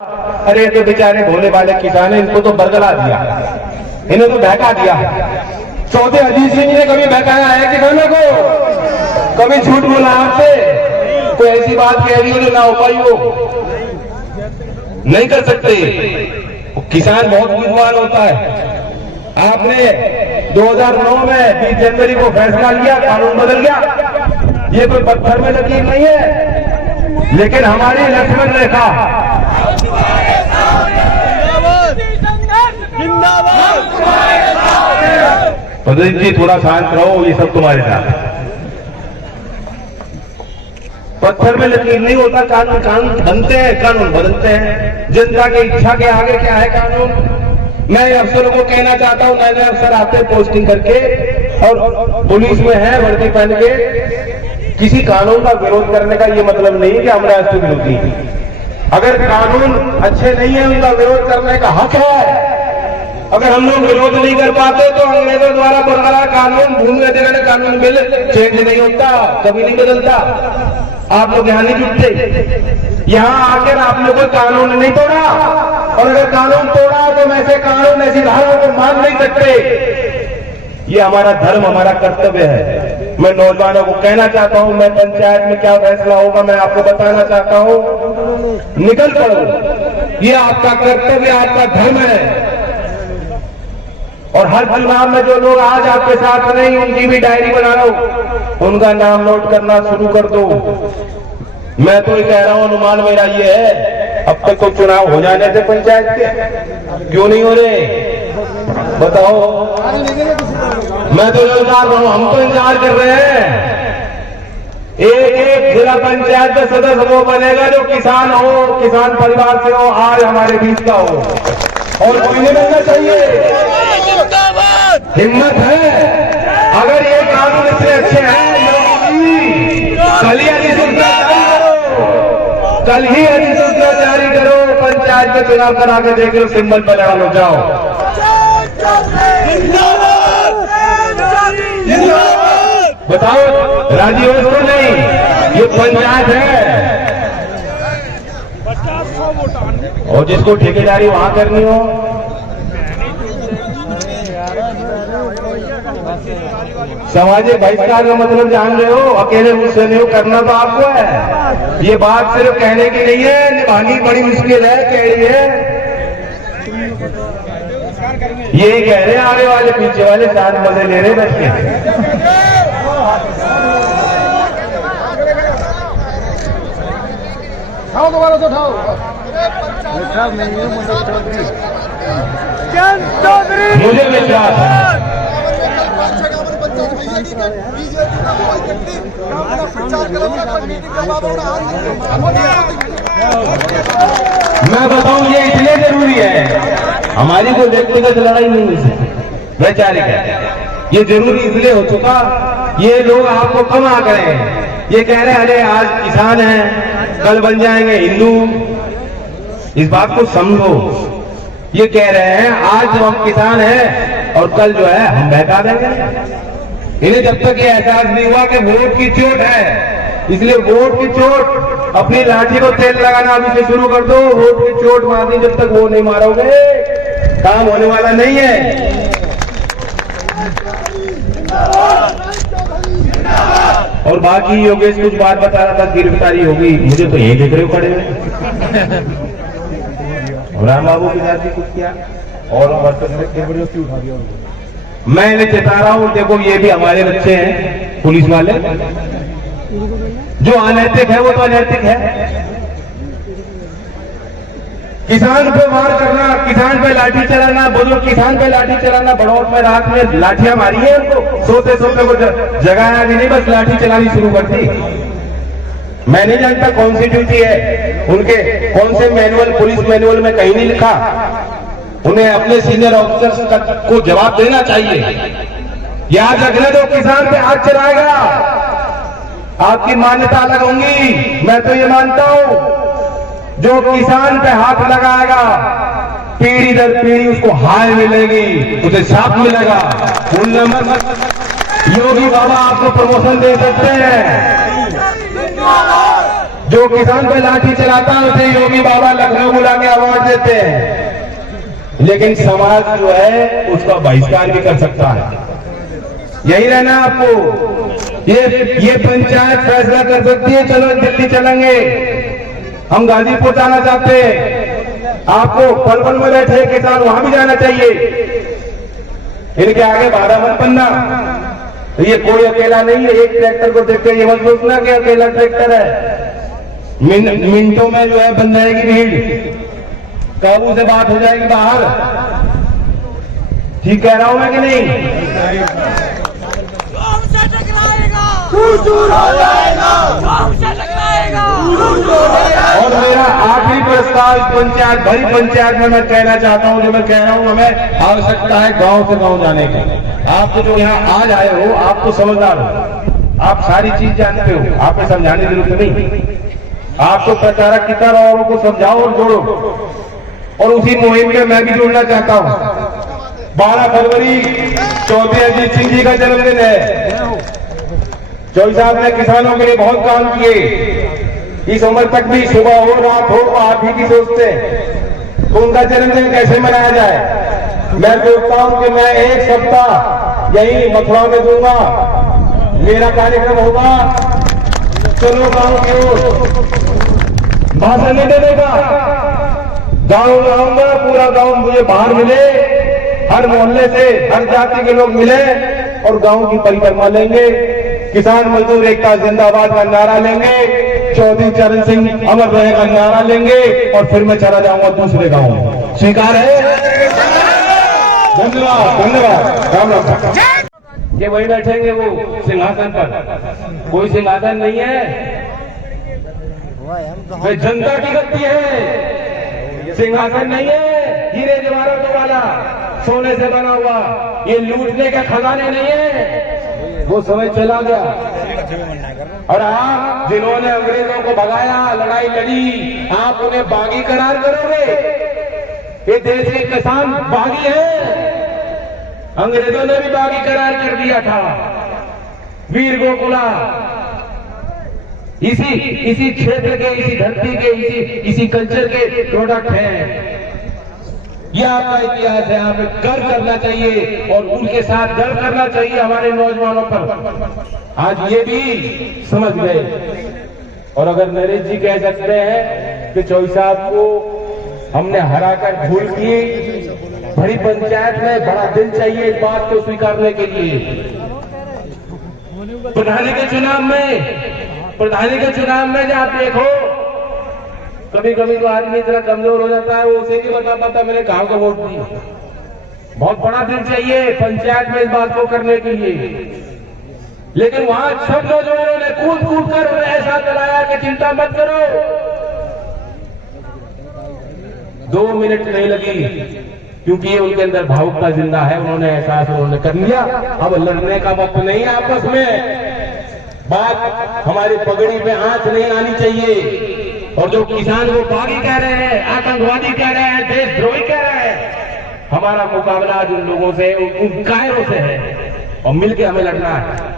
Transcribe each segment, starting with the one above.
अरे तो बेचारे भोले वाले किसान है, इनको तो बरगला दिया, इन्हें तो बहका दिया। चौथे अजीत सिंह ने कभी बहकाया है किसानों को? कभी झूठ बोला आपसे? कोई ऐसी बात कह रही हो जो ना हो पाई हो? नहीं कर सकते। किसान बहुत विद्वान होता है। आपने 2009 में 20 जनवरी को फैसला लिया, कानून बदल गया। ये कोई पत्थर में लकीर नहीं है, लेकिन हमारी लक्ष्मण रेखा प्रदीप जी थोड़ा शांत रहो, ये सब तुम्हारे साथ। पत्थर में लकीर नहीं होता, कानून कानून बनते हैं, कानून बदलते हैं। जनता की इच्छा के आगे क्या है कानून? मैं अफसरों को कहना चाहता हूं, नए नए अफसर आते हैं पोस्टिंग करके और पुलिस में है वर्दी पहन के, किसी कानून का विरोध करने का ये मतलब नहीं कि हम राष्ट्र विरोधी हैं। अगर कानून अच्छे नहीं है, उनका विरोध करने का हक है। अगर हम लोग विरोध नहीं कर पाते तो अंग्रेजों द्वारा बरकरार कानून, भूमि अधिग्रहण कानून बिल चेंज नहीं होता, कभी नहीं बदलता। आप लोग यहाँ नहीं जुटते। यहाँ आकर आपने कोई कानून नहीं तोड़ा, और अगर कानून तोड़ा तो ऐसे कानून, ऐसी धाराओं को मान नहीं सकते। ये हमारा धर्म, हमारा कर्तव्य है। मैं नौजवानों को कहना चाहता हूं, मैं पंचायत में क्या फैसला होगा मैं आपको बताना चाहता हूं। निकल पड़ो, ये आपका कर्तव्य, आपका धर्म है। और हर चुनाव में जो लोग आज आपके साथ नहीं, उनकी भी डायरी बना लो, उनका नाम नोट करना शुरू कर दो। मैं तो ये कह रहा हूं, अनुमान मेरा ये है, अब तक तो चुनाव हो जाने थे पंचायत के, क्यों नहीं हो रहे बताओ? मैं तो इंतजार रहा हूं, हम तो इंतजार कर रहे हैं। एक एक जिला पंचायत का सदस्य वो बनेगा जो किसान हो, किसान परिवार से हो, आज हमारे बीच का हो, और कोई नहीं बनना चाहिए। हिम्मत है। अगर ये कानून इतने अच्छे हैं, कल ही अधिसूचना जारी करो, कल ही अधिसूचना जारी करो, पंचायत के चुनाव करा के देख लो, सिंबल पर लगा लो, जाओ। बताओ राजी हो तो नहीं? ये पंचायत है, और जिसको ठेकेदारी वहां करनी हो, सामाजिक बहिष्कार का मतलब जान रहे हो? अकेले मुझसे नहीं हो, करना तो आपको है। ये बात सिर्फ कहने की नहीं है, निभानी बड़ी मुश्किल है। कह रही है ये कह रहे हैं, आगे वाले पीछे वाले साथ मजे ले रहे बैठ के। दोबारा से उठाओ। मुझे विश्वास है, मैं बताऊं ये इसलिए जरूरी है, हमारी कोई व्यक्तिगत लड़ाई नहीं है, वैचारिक है। ये जरूरी इसलिए हो चुका, ये लोग आपको कम आ गए, ये कह रहे हैं अरे आज किसान हैं, कल बन जाएंगे हिंदू। इस बात को समझो, ये कह रहे हैं आज जो हम किसान हैं और कल जो है हम बहका देंगे। इन्हें जब तक ये एहसास नहीं हुआ कि वोट की चोट है, इसलिए वोट की चोट, अपनी लाठी को तेल लगाना अभी से शुरू कर दो। वोट की चोट मारनी, जब तक वो नहीं मारोगे काम होने वाला नहीं है। और बाकी योगेश कुछ बात बता रहा था, गिरफ्तारी होगी, मुझे तो यही देख रहे हो खड़े हुए। राम बाबू के साथ भी कुछ किया और जबरदस्ती उठा दिया। मैं इन्हें चेता रहा हूं, देखो ये भी हमारे बच्चे हैं, पुलिस वाले। जो अनैतिक है वो तो अनैतिक है। किसान पे वार करना, किसान पे लाठी चलाना, बुजुर्ग किसान पे लाठी चलाना। बड़ौद में रात में लाठियां मारी है उनको, सोते सोते को जगाया भी नहीं, बस लाठी चलानी शुरू कर दी। मैं नहीं जानता कौन सी ड्यूटी है उनके, कौन से मैनुअल, पुलिस मैनुअल में कहीं नहीं लिखा। उन्हें अपने सीनियर ऑफिसर्स को जवाब देना चाहिए। याद रखना, जो किसान पे हाथ चलाएगा आपकी मान्यता अलग होंगी। मैं तो ये मानता हूं, जो किसान पे हाथ लगाएगा पीढ़ी दर पीढ़ी उसको हाय मिलेगी, उसे साथ मिलेगा। योगी बाबा आपको प्रमोशन दे सकते हैं। जो जो किसान पे लाठी चलाता है उसे योगी बाबा लखनऊ बुला के अवार्ड देते हैं, लेकिन समाज जो है उसका बहिष्कार भी कर सकता है। यही रहना आपको। ये पंचायत फैसला कर सकती है, चलो दिल्ली चलेंगे, हम गाजीपुर जाना चाहते हैं, आपको पलवल में बैठे किसान वहां भी जाना चाहिए। इनके आगे बाधा मत बनना। तो ये कोई अकेला नहीं है, एक ट्रैक्टर को देखकर ये मत सोचना कि अकेला ट्रैक्टर है। मिनटों में जो है बन जाएगी भीड़, काबू से बात हो जाएगी बाहर। ठीक कह रहा हूं मैं कि नहीं? और मेरा आखिरी प्रस्ताव पंचायत भरी पंचायत में मैं कहना चाहता हूं, जो मैं कह रहा हूं, हमें आवश्यकता है गांव से गांव जाने की। आप तो जो यहाँ आज आए हो, आप तो समझदार हो, आप सारी चीज जानते हो, आपको समझाने की जरूरत नहीं। आप तो प्रचारक की तरह औरों को समझाओ और जोड़ो, और उसी मुहिम में मैं भी जुड़ना चाहता हूं। 12 फरवरी चौधरी अजीत सिंह जी का जन्मदिन है। चौधरी साहब ने किसानों के लिए बहुत काम किए। इस उम्र तक भी सुबह हो रात हो आप ही की सोचते हैं। तो उनका जन्मदिन कैसे मनाया जाए? मैं सोचता हूं कि मैं एक सप्ताह यही मथुरा में दूंगा, मेरा कार्यक्रम होगा, चलो गांव की ओर। भाषण नहीं देने का, गांव में आऊंगा, पूरा गांव मुझे बाहर मिले, हर मोहल्ले से हर जाति के लोग मिले और गांव की परिक्रमा लेंगे। किसान मजदूर एकता जिंदाबाद का नारा लेंगे, चौधरी चरण सिंह अमर रहे का नारा लेंगे, और फिर मैं चला जाऊंगा दूसरे गांव में। स्वीकार है? धन्यवाद, धन्यवाद, राम राम। ये वही बैठेंगे वो सिंहासन पर, कोई सिंहासन नहीं है, वे जनता की गद्दी है, सिंहासन नहीं है हीरे जवाहरात वाला सोने से बना हुआ, ये लूटने के खजाने नहीं है। वो समय चला गया। और आप जिन्होंने अंग्रेजों को भगाया, लड़ाई लड़ी, आप उन्हें बागी करार करोगे? ये देश के किसान बागी हैं, अंग्रेजों ने भी बागी करार कर दिया था। वीर गोकुला इसी क्षेत्र के, इसी धरती के, इसी कल्चर के प्रोडक्ट हैं। यह आपका इतिहास है, हमें गर्व करना चाहिए और उनके साथ गर्व करना चाहिए हमारे नौजवानों पर। आज ये भी समझ गए। और अगर नरेश जी कह सकते हैं कि चौधरी साहब को हमने हराकर भूल की, बड़ी पंचायत में बड़ा दिल चाहिए इस बात को स्वीकारने के लिए। प्रधानी के चुनाव में आप देखो, कभी कभी तो आदमी इतना कमजोर हो जाता है, वो उसे नहीं बता पाता मैंने कहां को वोट दिया। बहुत बड़ा दिल चाहिए पंचायत में इस बात को करने के लिए। लेकिन वहां सब नौजवानों ने कूद कर ऐसा चलाया कि चिंता मत करो। 2 मिनट नहीं लगी, क्योंकि ये उनके अंदर भावुकता जिंदा है, उन्होंने एहसास उन्होंने कर लिया। अब लड़ने का वक्त नहीं है आपस में। बात हमारी पगड़ी पे आंच नहीं आनी चाहिए। और जो किसान वो बागी कह रहे हैं, आतंकवादी कह रहे हैं, देशद्रोही कह रहे हैं, हमारा मुकाबला जिन लोगों से, उन कायरों से है, और मिलकर हमें लड़ना है।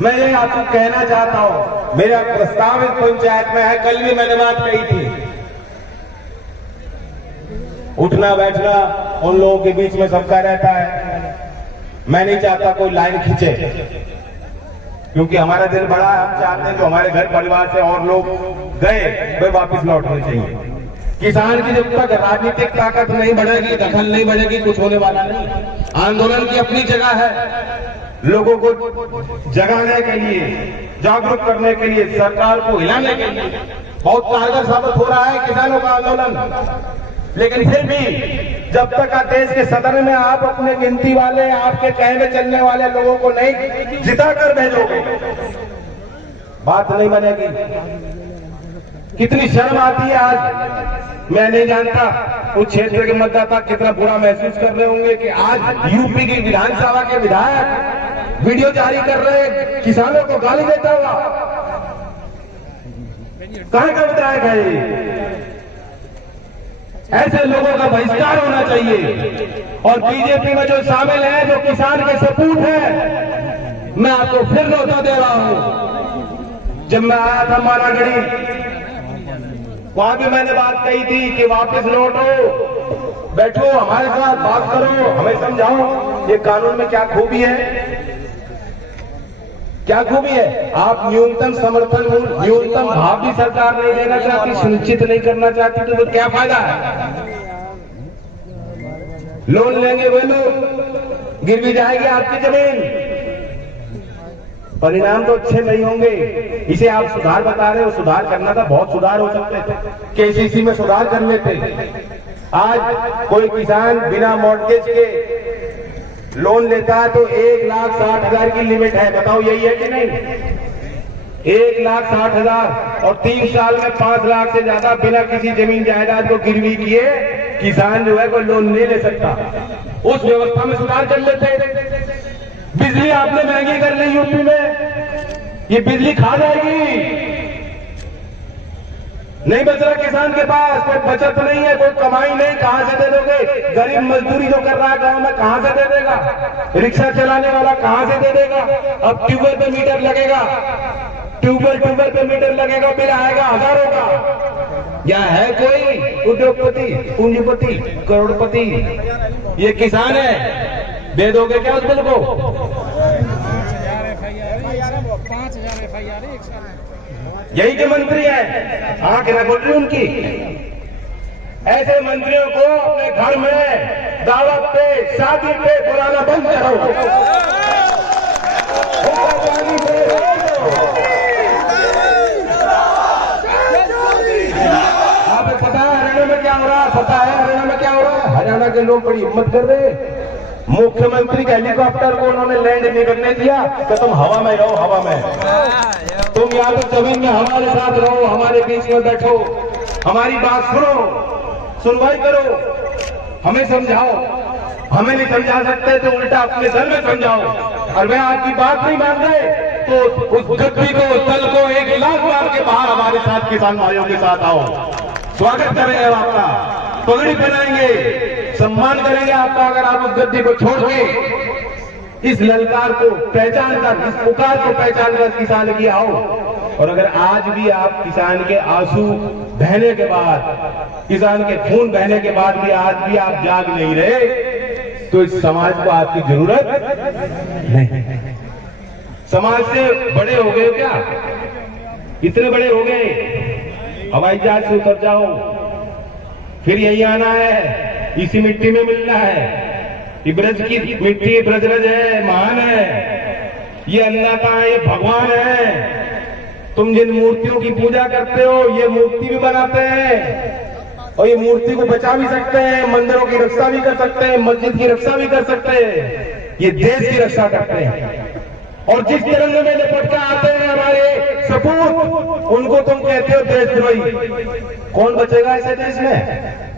मैं ये आपको कहना चाहता हूं, मेरा प्रस्ताव इस पंचायत में है, कल भी मैंने बात कही थी। उठना बैठना उन लोगों के बीच में सबका रहता है। मैं नहीं चाहता कोई लाइन खींचे, क्योंकि हमारा दिल बड़ा है। हम चाहते हैं जो हमारे घर परिवार से और लोग गए वे वापस लौटने चाहिए। किसान की जब तक राजनीतिक ताकत नहीं बढ़ेगी, दखल नहीं बढ़ेगी, कुछ होने वाला नहीं। आंदोलन की अपनी जगह है, लोगों को जगाने के लिए, जागरूक करने के लिए, सरकार को हिलाने के लिए बहुत कारगर साबित हो रहा है किसानों का आंदोलन। लेकिन फिर भी जब तक देश के सदन में आप अपने गिनती वाले, आपके कहने चलने वाले लोगों को नहीं जिता कर भेजोगे, बात नहीं बनेगी। कितनी शर्म आती है आज। मैं नहीं जानता उस क्षेत्र के मतदाता कितना बुरा महसूस कर रहे होंगे कि आज यूपी की विधानसभा के विधायक वीडियो जारी कर रहे किसानों को गाली देता हुआ। कहां का विधायक है ये? ऐसे लोगों का बहिष्कार होना चाहिए। और बीजेपी में जो शामिल है, जो किसान के सपूत है, मैं आपको फिर न्योता दे रहा हूं। जब मैं आया था मारागढ़ी, वहां भी मैंने बात कही थी कि वापस लौटो, बैठो, हमारे साथ बात करो, हमें समझाओ ये कानून में क्या खूबी है, क्या खूबी है। आप न्यूनतम समर्थन, न्यूनतम भाव भी सरकार नहीं देना चाहती, सुनिश्चित नहीं करना चाहती, तो क्या फायदा है। लोन लेंगे वे लोग, गिर भी जाएगी आपकी जमीन, परिणाम तो अच्छे नहीं होंगे। इसे आप सुधार बता रहे हो, सुधार करना था, बहुत सुधार हो सकते थे, केसीसी में सुधार कर लेते। आज कोई किसान बिना मॉर्गेज के लोन लेता है तो 1,60,000 की लिमिट है, बताओ यही है कि नहीं? 1,60,000 और 3 साल में 5 लाख से ज्यादा बिना किसी जमीन जायदाद को गिरवी किए किसान जो है वो लोन नहीं ले सकता। उस व्यवस्था में सुधार कर लेते। बिजली आपने महंगी कर ली यूपी में, ये बिजली खा जाएगी, नहीं बच रहा किसान के पास, कोई बचत नहीं है, कोई कमाई नहीं, कहां से दे दोगे? गरीब मजदूरी जो कर रहा है गांव में कहां से दे देगा? रिक्शा चलाने वाला कहां से दे देगा? अब ट्यूबवेल पे मीटर लगेगा, ट्यूबवेल पे मीटर लगेगा, बिल आएगा हजारों का। या है कोई उद्योगपति, पूंजीपति, करोड़पति? ये किसान है, दे दोगे क्या उस बिल को? 5,000 FIR एक साल में। यही के मंत्री है, आंख न बोल रही उनकी। ऐसे मंत्रियों को अपने घर में दावत पे, शादी पे बुलाना बंद करो। आपको पता है हरियाणा में क्या हो रहा है? पता है हरियाणा में क्या हो रहा है? हरियाणा के लोग बड़ी हिम्मत कर रहे हैं। मुख्यमंत्री के हेलीकॉप्टर को उन्होंने लैंड नहीं करने दिया, तो तुम हवा में रहो, हवा में। तुम यहाँ पर जमीन में हमारे साथ रहो, हमारे बीच में बैठो, हमारी बात सुनो, सुनवाई करो, हमें समझाओ। हमें नहीं समझा सकते तो उल्टा अपने दल में समझाओ। और वे आपकी बात नहीं मान रहे तो उस गद्दी को, दल को 1 लाख मार के बाहर हमारे साथ किसान भाइयों के साथ आओ। स्वागत करेंगे आपका, पगड़ी पहनाएंगे, सम्मान करेंगे आपका। अगर आप उस गद्दी को छोड़ के इस ललकार को पहचान कर, इस पुकार को पहचान कर किसान की आओ। और अगर आज भी आप किसान के आंसू बहने के बाद, किसान के खून बहने के बाद भी आज भी आप जाग नहीं रहे, तो इस समाज को आपकी जरूरत नहीं। समाज से बड़े हो गए क्या? इतने बड़े हो गए, हवाई जहाज से उतर जाओ, फिर यही आना है, इसी मिट्टी में मिलना है। ये ब्रज की मिट्टी ब्रजरज है, महान है, ये अन्नदाता है, ये भगवान है। तुम जिन मूर्तियों की पूजा करते हो, ये मूर्ति भी बनाते हैं और ये मूर्ति को बचा भी सकते हैं, मंदिरों की रक्षा भी कर सकते हैं, मस्जिद की रक्षा भी कर सकते हैं, ये देश की रक्षा करते हैं। और जिस तिरंगे में लिपट के आते हैं हमारे सपूत, उनको तुम कहते हो देशद्रोही। कौन बचेगा ऐसे देश में?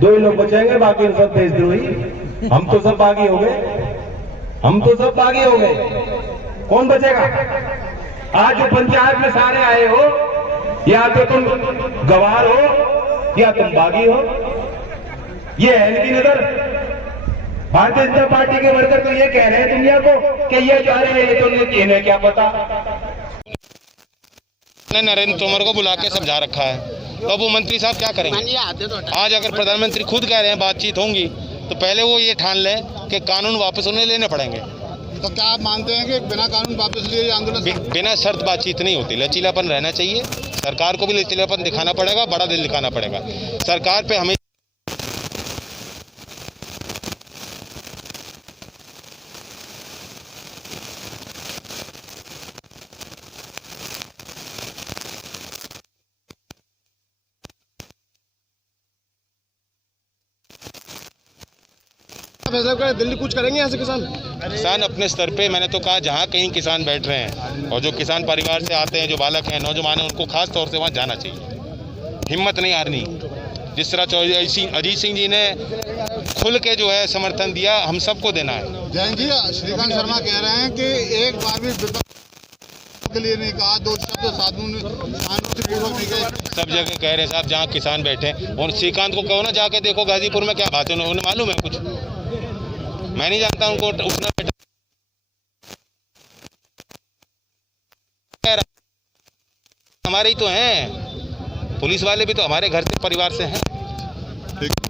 2 ही लोग बचेंगे, बाकी सब देशद्रोही। हम तो सब बागी हो गए, हम तो सब बागी हो गए, कौन बचेगा? आज जो पंचायत में सारे आए हो, या तो तुम गवार हो या तुम बागी हो, ये है इनकी नजर। भारतीय जनता पार्टी के वर्कर तो ये कह रहे हैं दुनिया को कि ये जा रहे हैं, तो इन्हें क्या पता। नरेंद्र तोमर को बुला के समझा रखा है, तो वो मंत्री साहब क्या करेंगे? आज अगर प्रधानमंत्री खुद कह रहे हैं बातचीत होंगी, तो पहले वो ये ठान लें कि कानून वापस उन्हें लेने पड़ेंगे। तो क्या आप मानते हैं कि बिना कानून वापस लिए आंदोलन? बिना शर्त बातचीत नहीं होती, लचीलापन रहना चाहिए। सरकार को भी लचीलापन दिखाना पड़ेगा, बड़ा दिल दिखाना पड़ेगा। सरकार पे हमें फैसला कर दिल्ली कुछ करेंगे ऐसे किसान अपने स्तर पे, मैंने तो कहा जहाँ कहीं किसान बैठ रहे हैं और जो किसान परिवार से आते हैं, जो बालक हैं, नौजवान हैं, उनको खास तौर से वहाँ जाना चाहिए, हिम्मत नहीं हारनी। जिस तरह अजीत सिंह जी ने खुल के जो है समर्थन दिया, हम सबको देना है। जयंत जी, श्रीकांत शर्मा कह रहे हैं कि एक बार भी के लिए नहीं कहा, दो शब्द शांतिपूर्वक नहीं कहे। सब जगह कह रहे हैं साहब, जहाँ किसान बैठे हैं। और श्रीकांत को कहो ना जाके देखो गाजीपुर में क्या बात है, उन्हें मालूम है कुछ? मैं नहीं जानता उनको उठना बैठा। हमारे ही तो हैं पुलिस वाले भी, तो हमारे घर से परिवार से हैं। ठीक।